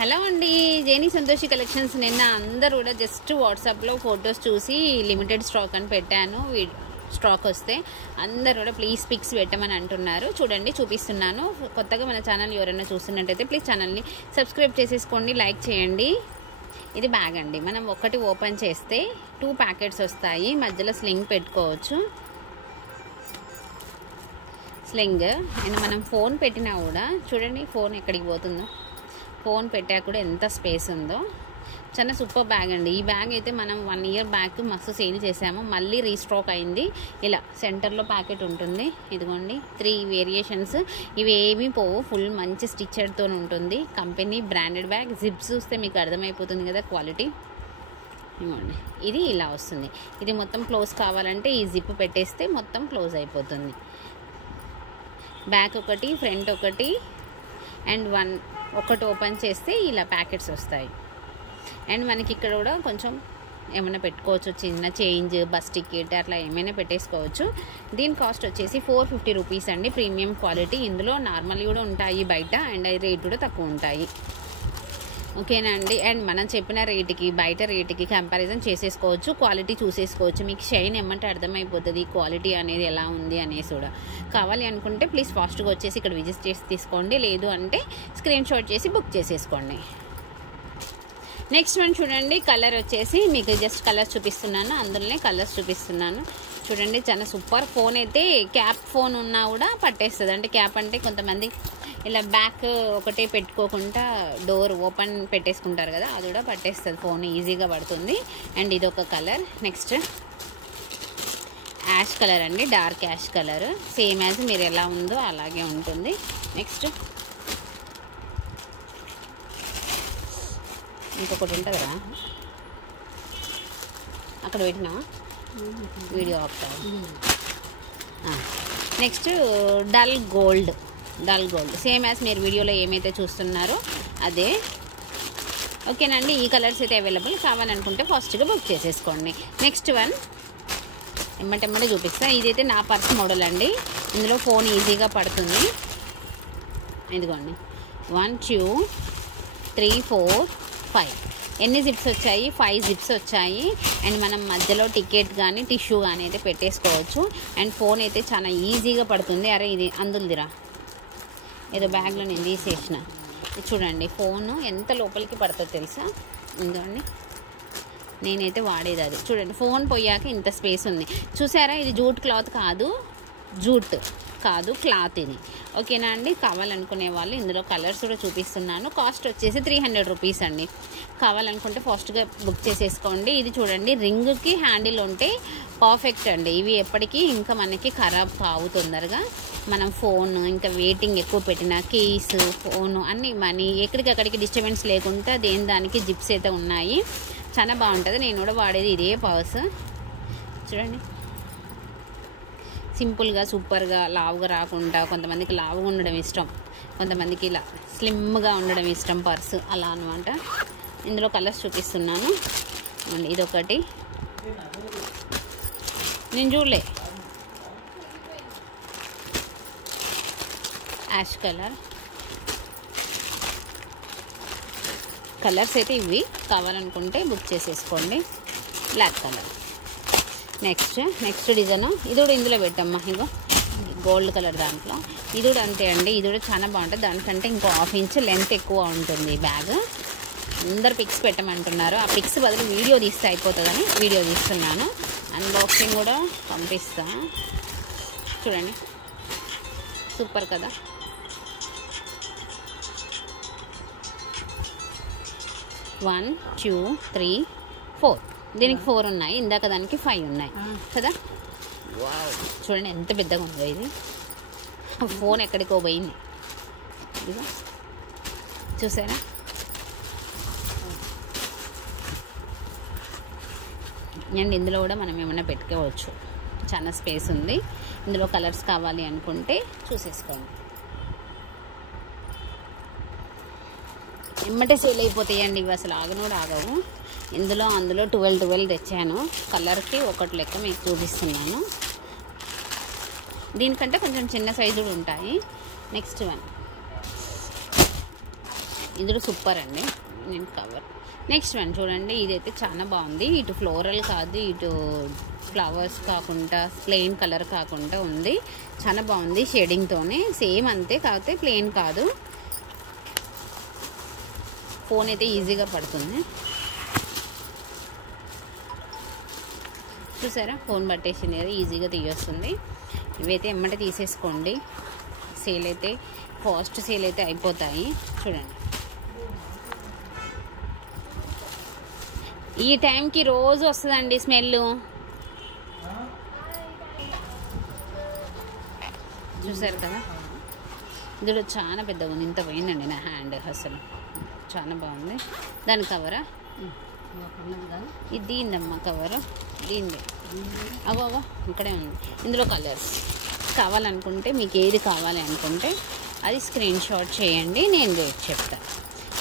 Hello అండి, Jenny Santoshi collections. నిన్న అందరూ కూడా జస్ట్ వాట్సాప్లో ఫొటోస్ చూసి లిమిటెడ్ స్టాక్ అని పెట్టాను. స్టాక్ వస్తే అందరూ కూడా ప్లీజ్ పిక్స్ పెట్టమని అంటున్నారు. చూడండి, చూపిస్తున్నాను. కొత్తగా మన ఛానల్ ఎవరైనా చూస్తున్నట్టయితే ప్లీజ్ ఛానల్ని సబ్స్క్రైబ్ చేసేసుకోండి, లైక్ చేయండి. ఇది బ్యాగ్ అండి. మనం ఒకటి ఓపెన్ చేస్తే 2 ప్యాకెట్స్ వస్తాయి. మధ్యలో స్లింగ్ పెట్టుకోవచ్చు. స్లింగ్ అండ్ మనం ఫోన్ పెట్టినా కూడా చూడండి ఫోన్ ఎక్కడికి పోతుందో. ఫోన్ పెట్టా కూడా ఎంత స్పేస్ ఉందో. చాలా సూపర్ బ్యాగ్ అండి. ఈ బ్యాగ్ అయితే మనం 1 ఇయర్ బ్యాక్ మస్తు సేల్ చేసాము. మళ్ళీ రీస్టాక్ అయింది. ఇలా సెంటర్లో ప్యాకెట్ ఉంటుంది. ఇదిగోండి 3 వేరియేషన్స్. ఇవి ఏమీ పోవు. ఫుల్ మంచి స్టిచ్చర్తో ఉంటుంది. Company branded bag. జిప్స్ చూస్తే మీకు అర్థమైపోతుంది కదా క్వాలిటీ. ఇదిగోండి, ఇది ఇలా వస్తుంది. ఇది మొత్తం క్లోజ్ కావాలంటే ఈ జిప్ పెట్టేస్తే మొత్తం క్లోజ్ అయిపోతుంది. బ్యాక్ ఒకటి, ఫ్రంట్ ఒకటి అండ్ ఒకటి ఓపెన్ చేస్తే ఇలా ప్యాకెట్స్ వస్తాయి. అండ్ మనకి ఇక్కడ కూడా కొంచెం ఏమైనా పెట్టుకోవచ్చు. చిన్న చేంజ్, బస్ టికెట్ అట్లా ఏమైనా పెట్టేసుకోవచ్చు. దీని కాస్ట్ వచ్చేసి 450 రూపీస్ అండి. Premium quality. ఇందులో నార్మల్ కూడా ఉంటాయి బయట, అండ్ రేట్ కూడా తక్కువ ఉంటాయి. ఓకేనా అండి. అండ్ మనం చెప్పిన రేటుకి బయట రేటుకి కంపారిజన్ చేసేసుకోవచ్చు. క్వాలిటీ చూసేసుకోవచ్చు. మీకు షైన్ ఏమంటే అర్థమైపోతుంది క్వాలిటీ అనేది ఎలా ఉంది అనేసి కూడా. కావాలి అనుకుంటే ప్లీజ్ ఫాస్ట్గా వచ్చేసి ఇక్కడ విజిట్ చేసి తీసుకోండి. లేదు అంటే స్క్రీన్ షాట్ చేసి బుక్ చేసేసుకోండి. నెక్స్ట్ వన్ చూడండి. కలర్ వచ్చేసి మీకు జస్ట్ కలర్స్ చూపిస్తున్నాను. అందులోనే కలర్స్ చూపిస్తున్నాను. చూడండి, చాలా సూపర్. ఫోన్ అయితే క్యాప్ ఫోన్ ఉన్నా కూడా పట్టేస్తుంది. అంటే క్యాప్ అంటే కొంతమంది ఇలా బ్యాక్ ఒకటే పెట్టుకోకుండా డోర్ ఓపెన్ పెట్టేసుకుంటారు కదా, అది కూడా పట్టేస్తుంది. ఫోన్ ఈజీగా పడుతుంది. అండ్ ఇది ఒక కలర్. నెక్స్ట్ యాష్ కలర్ అండి. Dark ash colour. Same as మీరు ఎలా ఉందో అలాగే ఉంటుంది. నెక్స్ట్ ఇంకొకటి ఉంటుంది కదా, అక్కడ పెట్టినా వీడియో ఆపుతా. Next dull gold. Same as మీరు వీడియోలో ఏమైతే చూస్తున్నారో అదే. ఓకేనండి. ఈ కలర్స్ అయితే అవైలబుల్. కావాలనుకుంటే ఫాస్ట్గా బుక్ చేసేసుకోండి. నెక్స్ట్ వన్ ఎమ్మటెమ్మటే చూపిస్తా. ఇదైతే నా పర్స్ మోడల్ అండి. ఇందులో ఫోన్ ఈజీగా పడుతుంది. ఇదిగోండి 1 2 3 4 5 ఎన్ని జిప్స్ వచ్చాయి? 5 జిప్స్ వచ్చాయి. అండ్ మనం మధ్యలో టికెట్ కానీ టిష్యూ కానీ అయితే పెట్టేసుకోవచ్చు. అండ్ ఫోన్ అయితే చాలా ఈజీగా పడుతుంది. అరే ఇది అందులదిరా, ఏదో బ్యాగ్లో నేను తీసేసిన. చూడండి ఫోను ఎంత లోపలికి పడుతుందో తెలుసా. ఇంకోండి నేనైతే వాడేది అది. చూడండి ఫోన్ పోయాక ఇంత స్పేస్ ఉంది. చూసారా, ఇది జూట్ క్లాత్ కాదు, క్లాత్ ఇది. ఓకేనా అండి. కావాలనుకునే వాళ్ళు ఇందులో కలర్స్ కూడా చూపిస్తున్నాను. కాస్ట్ వచ్చేసి 300 రూపీస్ అండి. కావాలనుకుంటే ఫాస్ట్గా బుక్ చేసేసుకోండి. ఇది చూడండి, రింగ్కి హ్యాండిల్ ఉంటే పర్ఫెక్ట్ అండి. ఇవి ఎప్పటికీ ఇంకా మనకి ఖరాబ్ కావు తొందరగా. మనం ఫోన్ ఇంకా వెయిటింగ్ ఎక్కువ పెట్టిన కీస్, ఫోను అన్నీ మనీ ఎక్కడికక్కడికి డిస్టర్బెన్స్ లేకుండా దానికి జిప్స్ అయితే ఉన్నాయి. చాలా బాగుంటుంది. నేను కూడా వాడేది ఇదే పర్స్. చూడండి, సింపుల్గా సూపర్గా, లావుగా రాకుండా. కొంతమందికి లావుగా ఉండడం ఇష్టం, కొంతమందికి ఇలా స్లిమ్గా ఉండడం ఇష్టం పర్సు, అలా అనమాట. ఇందులో కలర్స్ చూపిస్తున్నాను. ఇదొకటి నేను చూడలే, యాష్ కలర్. కలర్స్ అయితే ఇవి. కావాలనుకుంటే బుక్ చేసేసుకోండి. Black colour. Next design. ఇది కూడా ఇందులో పెట్టమ్మా. ఇగో గోల్డ్ కలర్ దాంట్లో. ఇది కూడా అంతే అండి. ఇది కూడా చాలా బాగుంటుంది. దానికంటే ఇంకో 1/2 ఇంచ్ లెంత్ ఎక్కువ ఉంటుంది ఈ బ్యాగ్. అందరు పిక్స్ పెట్టమంటున్నారు. ఆ పిక్స్ బదులు వీడియో తీస్తే అయిపోతుందని వీడియో తీస్తున్నాను. అన్బాక్సింగ్ కూడా పంపిస్తా. చూడండి, సూపర్ కదా. వన్ 2 3 4 దీనికి 4 ఉన్నాయి. ఇందాక దానికి 5 ఉన్నాయి కదా. వావ్, చూడండి ఎంత పెద్దగా ఉందో ఇది. ఫోన్ ఎక్కడికో పోయింది. ఇదిగో చూసారా. అండ్ ఇందులో కూడా మనం ఏమైనా పెట్టుకోవచ్చు. చాలా స్పేస్ ఉంది. ఇందులో కలర్స్ కావాలి అనుకుంటే చూసేసుకోండి. ఎమ్మటే సేల్ అయిపోతాయండి ఇవి. అసలు ఆగవు. అందులో 12 తెచ్చాను. కలర్కి ఒకటి లెక్క మీకు చూపిస్తున్నాను. దీనికంటే కొంచెం చిన్న సైజు ఉంటాయి. నెక్స్ట్ వన్ ఇందులో సూపర్ అండి. నేను కవర్ నెక్స్ట్ వన్ చూడండి, ఇదైతే చాలా బాగుంది. ఇటు ఫ్లోరల్ కాదు, ఇటు ఫ్లవర్స్ కాకుండా ప్లెయిన్ కలర్ కాకుండా ఉంది. చాలా బాగుంది షేడింగ్తోనే, సేమ్ అంతే, కాకపోతే ప్లెయిన్ కాదు. ఫోన్ అయితే ఈజీగా పడుతుంది. చూసారా, ఫోన్ పట్టేసింది కదా, ఈజీగా తీయొస్తుంది. ఇవైతే ఎమ్మటే తీసేసుకోండి, సేల్ అయితే ఫాస్ట్ సేల్ అయితే అయిపోతాయి. చూడండి, ఈ టైంకి రోజు వస్తుందండి స్మెల్. చూసారు కదా, ఇందులో చాలా పెద్దగా ఉంది. ఇంత పోయిందండి నా హ్యాండ్, అసలు చాలా బాగుంది. దాని కవరా ఇది దీందమ్మా, కవరు దీంది. అగో అగో ఇక్కడే ఉంది. ఇందులో కలర్స్ కావాలనుకుంటే, మీకు ఏది కావాలి అనుకుంటే అది స్క్రీన్ షాట్ చేయండి, నేను రేట్ చెప్తాను.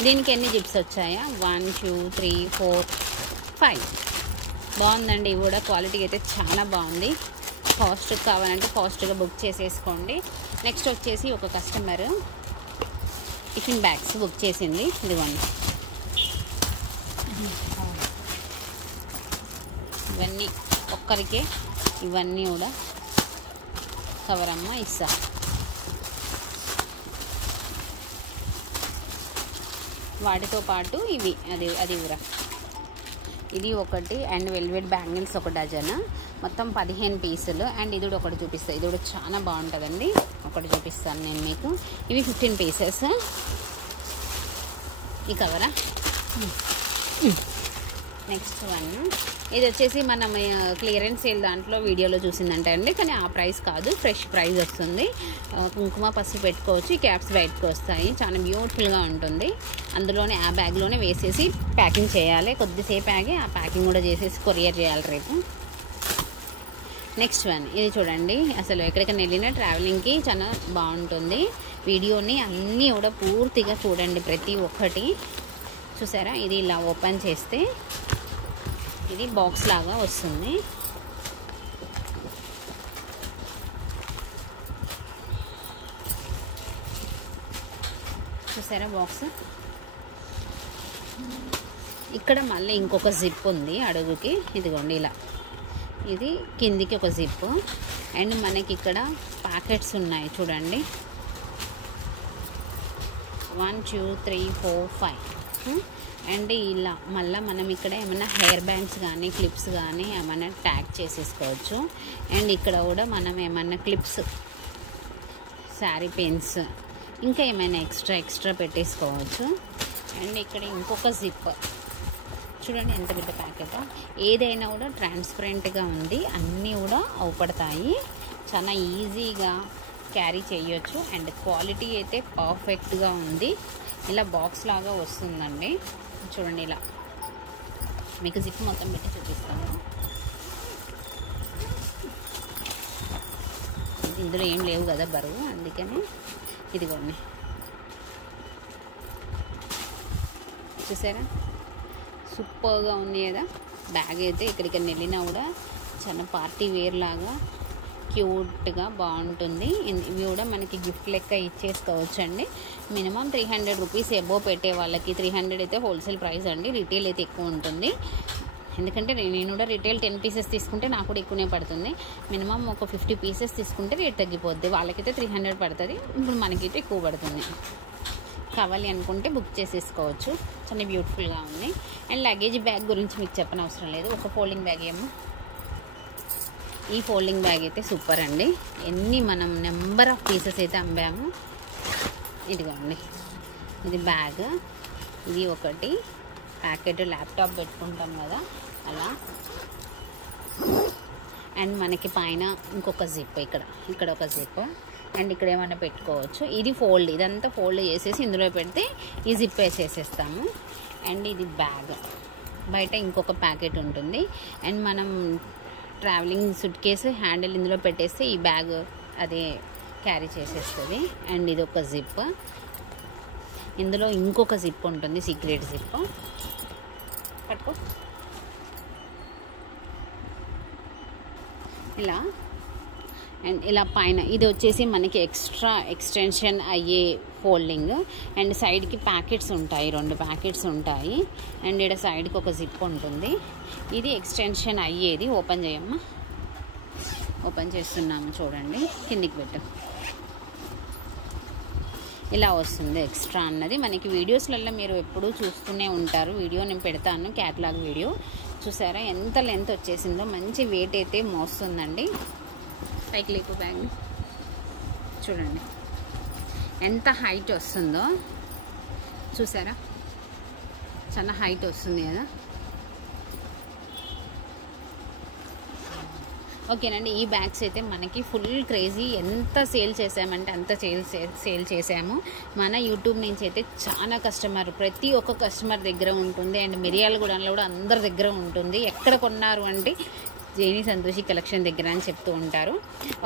దీనికి ఎన్ని జిప్స్ వచ్చాయా? 1 2 3 4 5. బాగుందండి, ఇవి కూడా క్వాలిటీ అయితే చాలా బాగుంది. ఫాస్ట్ కావాలంటే ఫాస్ట్గా బుక్ చేసేసుకోండి. నెక్స్ట్ వచ్చేసి ఒక కస్టమర్ టిఫిన్ బ్యాగ్స్ బుక్ చేసింది. ఇదిగోండి, ఇవన్నీ ఒక్కరికే, ఇవన్నీ కూడా కవర్ అమ్మ ఇస్తా. వాటితో పాటు ఇవి అది కూడా ఇది ఒకటి, అండ్ వెల్వెట్ బ్యాంగిల్స్ ఒక డజన్, మొత్తం 15 పీసులు. అండ్ ఇది కూడా ఒకటి చూపిస్తాను, ఇది కూడా చాలా బాగుంటుందండి, ఒకటి చూపిస్తాను నేను మీకు. ఇవి 15 పీసెస్. ఈ కవరా. నెక్స్ట్ వన్, ఇది వచ్చేసి మనం క్లియరెన్స్ సేల్ దాంట్లో వీడియోలో చూసిందంటే అండి, కానీ ఆ ప్రైస్ కాదు, ఫ్రెష్ ప్రైస్ వస్తుంది. కుంకుమ పసుపు పెట్టుకోవచ్చు, ఈ క్యాప్స్ బయటకు వస్తాయి, చాలా బ్యూటిఫుల్గా ఉంటుంది. అందులోనే ఆ బ్యాగ్లోనే వేసేసి ప్యాకింగ్ చేయాలి, కొద్దిసేపు ఆగి ఆ ప్యాకింగ్ కూడా చేసేసి కొరియర్ చేయాలి రేపు. నెక్స్ట్ వన్, ఇది చూడండి, అసలు ఎక్కడికైనా వెళ్ళినా ట్రావెలింగ్కి చాలా బాగుంటుంది. వీడియోని అన్నీ కూడా పూర్తిగా చూడండి, ప్రతి ఒక్కటి. చూసారా, ఇది ఇలా ఓపెన్ చేస్తే ఇది బాక్స్ లాగా వస్తుంది. చూసారా బాక్స్. ఇక్కడ మళ్ళీ ఇంకొక జిప్ ఉంది అడుగుకి, ఇదిగోండి ఇలా, ఇది కిందికి ఒక జిప్. అండ్ మనకి ఇక్కడ ప్యాకెట్స్ ఉన్నాయి చూడండి, 1 2 3 4 5. అండ్ ఇలా మళ్ళీ మనం ఇక్కడ ఏమైనా హెయిర్ బ్యాండ్స్ కానీ క్లిప్స్ కానీ ఏమైనా ట్యాగ్ చేసేసుకోవచ్చు. అండ్ ఇక్కడ కూడా మనం ఏమైనా క్లిప్స్, శారీ పెన్స్, ఇంకా ఏమైనా ఎక్స్ట్రా పెట్టేసుకోవచ్చు. అండ్ ఇక్కడ ఇంకొక జిప్ చూడండి, ఎంత పెద్ద ప్యాకెట్. ఏదైనా కూడా ట్రాన్స్పరెంట్గా ఉంది, అన్నీ కూడా అవుపడతాయి, చాలా ఈజీగా క్యారీ చేయొచ్చు. అండ్ క్వాలిటీ అయితే పర్ఫెక్ట్గా ఉంది. ఇలా బాక్స్ లాగా వస్తుందండి, చూడండి. ఇలా మీకు జిప్ మొత్తం పెట్టి చూపిస్తాను. ఇందులో ఏం లేవు కదా బరువు, అందుకని ఇదిగోండి. చూసారా, సూపర్గా ఉంది కదా బ్యాగ్ అయితే. ఎక్కడికైనా వెళ్ళినా కూడా చాలా పార్టీ వేర్ లాగా క్యూట్గా బాగుంటుంది. ఇవి కూడా మనకి గిఫ్ట్ లెక్క ఇచ్చేసుకోవచ్చు అండి. మినిమం 300 రూపీస్ ఎబో పెట్టే వాళ్ళకి, 300 అయితే హోల్సేల్ ప్రైస్ అండి, రిటైల్ అయితే ఎక్కువ ఉంటుంది. ఎందుకంటే నేను కూడా రిటైల్ 10 పీసెస్ తీసుకుంటే నాకు కూడా ఎక్కువనే పడుతుంది. మినిమం ఒక 50 పీసెస్ తీసుకుంటే రేట్ తగ్గిపోద్ది. వాళ్ళకైతే 300 పడుతుంది, ఇప్పుడు మనకైతే ఎక్కువ పడుతుంది. కావాలి అనుకుంటే బుక్ చేసేసుకోవచ్చు, చాలా బ్యూటిఫుల్గా ఉంది. అండ్ లగేజ్ బ్యాగ్ గురించి మీకు చెప్పనవసరం లేదు, ఒక ఫోల్డింగ్ బ్యాగ్ ఏమో. ఈ ఫోల్డింగ్ బ్యాగ్ అయితే సూపర్ అండి, ఎన్ని మనం నెంబర్ ఆఫ్ పీసెస్ అయితే అమ్మాము. ఇదిగోండి, ఇది బ్యాగ్, ఇది ఒకటి ప్యాకెట్, ల్యాప్టాప్ పెట్టుకుంటాం కదా అలా. అండ్ మనకి పైన ఇంకొక జిప్, ఇక్కడ ఒక జిప్, అండ్ ఇక్కడ ఏమైనా పెట్టుకోవచ్చు. ఇది ఫోల్డ్, ఇదంతా ఫోల్డ్ చేసేసి ఇందులో పెడితే ఈ జిప్ వేసేసేస్తాము. అండ్ ఇది బ్యాగ్, బయట ఇంకొక ప్యాకెట్ ఉంటుంది. అండ్ మనం ట్రావెలింగ్ సూట్ కేసు హ్యాండిల్ ఇందులో పెట్టేస్తే ఈ బ్యాగ్ అదే క్యారీ చేసేస్తుంది. అండ్ ఇది ఒక జిప్, ఇందులో ఇంకొక జిప్ ఉంటుంది, సీక్రెట్ జిప్. పట్టుకో ఇలా. అండ్ ఇలా పైన ఇది వచ్చేసి మనకి ఎక్స్ట్రా ఎక్స్టెన్షన్ అయ్యే ఫోల్డింగ్. అండ్ సైడ్కి ప్యాకెట్స్ ఉంటాయి, 2 ప్యాకెట్స్ ఉంటాయి. అండ్ ఇక్కడ సైడ్కి ఒక జిప్ ఉంటుంది. ఇది ఎక్స్టెన్షన్ అయ్యేది. ఓపెన్ చేయమ్మా. ఓపెన్ చేస్తున్నాము చూడండి, కిందికి పెట్టు. ఇలా వస్తుంది ఎక్స్ట్రా అన్నది. మనకి వీడియోస్లలో మీరు ఎప్పుడూ చూస్తూనే ఉంటారు. వీడియో నేను పెడతాను, క్యాటలాగ్ వీడియో. చూసారా ఎంత లెంత్ వచ్చేసిందో. మంచి వెయిట్ అయితే మోస్తుందండి. పైకి లేపు బ్యాగ్ చూడండి ఎంత హైట్ వస్తుందో. చూసారా చాలా హైట్ వస్తుంది కదా. ఓకేనండి, ఈ బ్యాగ్స్ అయితే మనకి ఫుల్ క్రేజీ. ఎంత సేల్ చేసామంటే అంత సేల్ చేసాము. మన యూట్యూబ్ నుంచి అయితే చాలా కస్టమర్, ప్రతి ఒక్క కస్టమర్ దగ్గర ఉంటుంది. అండ్ మిర్యాలగూడలో కూడా అందరి దగ్గర ఉంటుంది. ఎక్కడ కొన్నారు అంటే జేని సంతోషి కలెక్షన్ దగ్గర అని చెప్తూ ఉంటారు.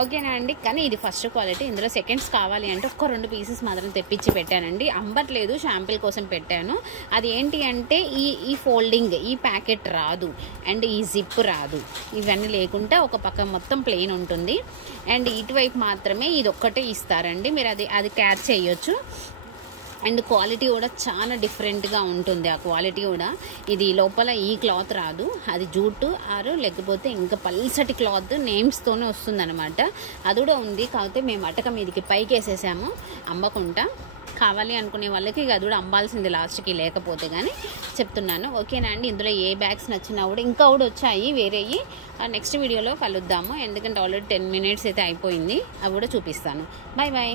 ఓకేనా అండి. కానీ ఇది ఫస్ట్ క్వాలిటీ. ఇందులో సెకండ్స్ కావాలి అంటే ఒక్క 2 పీసెస్ మాత్రం తెప్పించి పెట్టానండి. అంబట్లేదు, షాంపిల్ కోసం పెట్టాను. అది ఏంటి అంటే ఈ ఫోల్డింగ్, ఈ ప్యాకెట్ రాదు. అండ్ ఈ జిప్ రాదు. ఇవన్నీ లేకుండా ఒక పక్క మొత్తం ప్లెయిన్ ఉంటుంది. అండ్ ఇటువైపు మాత్రమే ఇది ఒక్కటే ఇస్తారండి. మీరు అది క్యాచ్ చేయొచ్చు. అండ్ క్వాలిటీ కూడా చాలా డిఫరెంట్గా ఉంటుంది. ఆ క్వాలిటీ కూడా ఇది లోపల ఈ క్లాత్ రాదు, అది జూటు ఆరు లేకపోతే ఇంకా పల్సటి క్లాత్ నేమ్స్తోనే వస్తుంది అనమాట. అది కూడా ఉంది. కాకపోతే మేము అటక మీదకి పైకి వేసేసాము అమ్మకుండా. కావాలి అనుకునే వాళ్ళకి అది కూడా అమ్మాల్సింది లాస్ట్కి, లేకపోతే కానీ చెప్తున్నాను. ఓకేనా అండి. ఇందులో ఏ బ్యాగ్స్ నచ్చినా కూడా ఇంకా కూడా వచ్చాయి వేరేవి. నెక్స్ట్ వీడియోలో కలుద్దాము. ఎందుకంటే ఆల్రెడీ 10 minutes అయితే అయిపోయింది. అవి కూడా చూపిస్తాను. Bye bye.